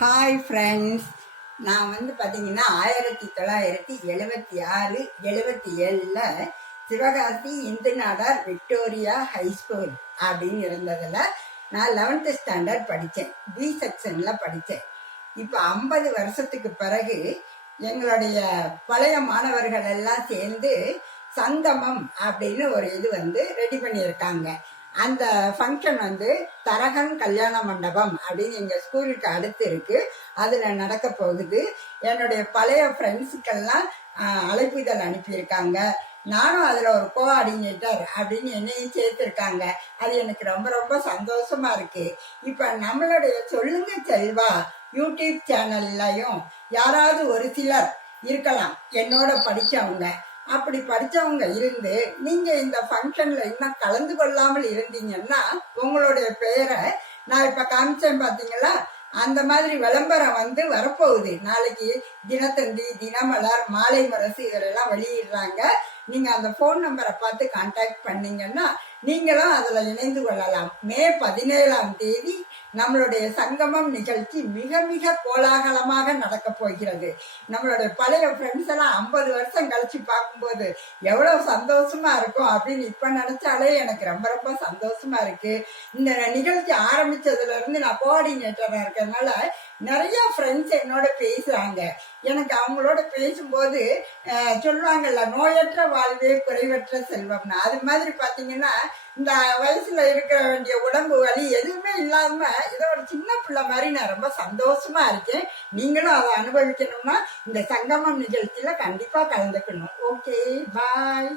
Hi friends, நான் பார்த்தீங்கன்னா 1976 77ல் Sivakasi Hindu Nadar Victoria high school அப்படின்னு இருந்ததில் நான் 11th ஸ்டாண்டர்ட் படித்தேன். பி செக்ஷனில் படித்தேன். இப்போ 50 வருஷத்துக்கு பிறகு எங்களுடைய பழைய மாணவர்கள் எல்லாம் சேர்ந்து சங்கமம் அப்படின்னு ஒரு இது ரெடி பண்ணியிருக்காங்க. அந்த ஃபங்க்ஷன் தரகன் கல்யாண மண்டபம் அப்படின்னு எங்கள் ஸ்கூலுக்கு அடுத்து இருக்கு. அதில் நடக்க போகுது. என்னுடைய பழைய ஃப்ரெண்ட்ஸுக்கெல்லாம் அழைப்புதல் அனுப்பியிருக்காங்க. நானும் அதில் ஒரு கோஆர்டினேட்டர் அப்படின்னு என்னையும் சேர்த்துருக்காங்க. அது எனக்கு ரொம்ப ரொம்ப சந்தோஷமா இருக்கு. இப்போ நம்மளுடைய சொல்லுங்க செல்வா யூடியூப் சேனல்லையும் யாராவது ஒரு சிலர் இருக்கலாம் என்னோட படித்தவங்க. அப்படி படிச்சவங்க இருந்து நீங்க இந்த ஃபங்க்ஷன்ல இன்னும் கலந்து கொள்ளாமல் இருந்தீங்கன்னா உங்களுடைய பெயரை நான் இப்ப காமிச்சேன் பாத்தீங்களா, அந்த மாதிரி விளம்பரம் வரப்போகுது. நாளைக்கு தினத்தந்தி, தினமலர், மாலை முரசு இதெல்லாம் வெளியிடுறாங்க. நீங்க அந்த போன் நம்பரை பார்த்து கான்டாக்ட் பண்ணீங்கன்னா நீங்களும் அதுல இணைந்து கொள்ளலாம். மே 17ஆம் தேதி நம்மளுடைய சங்கமம் நிகழ்ச்சி மிக மிக கோலாகலமாக நடக்க போகிறது. நம்மளுடைய பழைய ஃப்ரெண்ட்ஸ் எல்லாம் 50 வருஷம் கழிச்சு பார்க்கும்போது எவ்வளவு சந்தோஷமா இருக்கும் அப்படின்னு இப்ப நினைச்சாலே எனக்கு ரொம்ப ரொம்ப சந்தோஷமா இருக்கு. இந்த நிகழ்ச்சி ஆரம்பிச்சதுல இருந்து நான் கோஆர்டினேட்டரா இருக்கிறதுனால நிறைய ஃப்ரெண்ட்ஸ் என்னோட பேசுறாங்க. எனக்கு அவங்களோட பேசும்போது சொல்லுவாங்கல்ல, நோயற்ற வாழ்வே குறைவற்ற செல்வம்னு. அது மாதிரி பாத்தீங்கன்னா இந்த வயசுல இருக்க வேண்டிய உடம்பு வலி எதுவுமே இல்லாம ஏதோ ஒரு சின்ன பிள்ளை மாதிரி நான் ரொம்ப சந்தோஷமா இருக்கேன். நீங்களும் அதை அனுபவிக்கணும்னா இந்த சங்கமம் நிகழ்ச்சியில கண்டிப்பா கலந்துக்கணும். ஓகே, பாய்.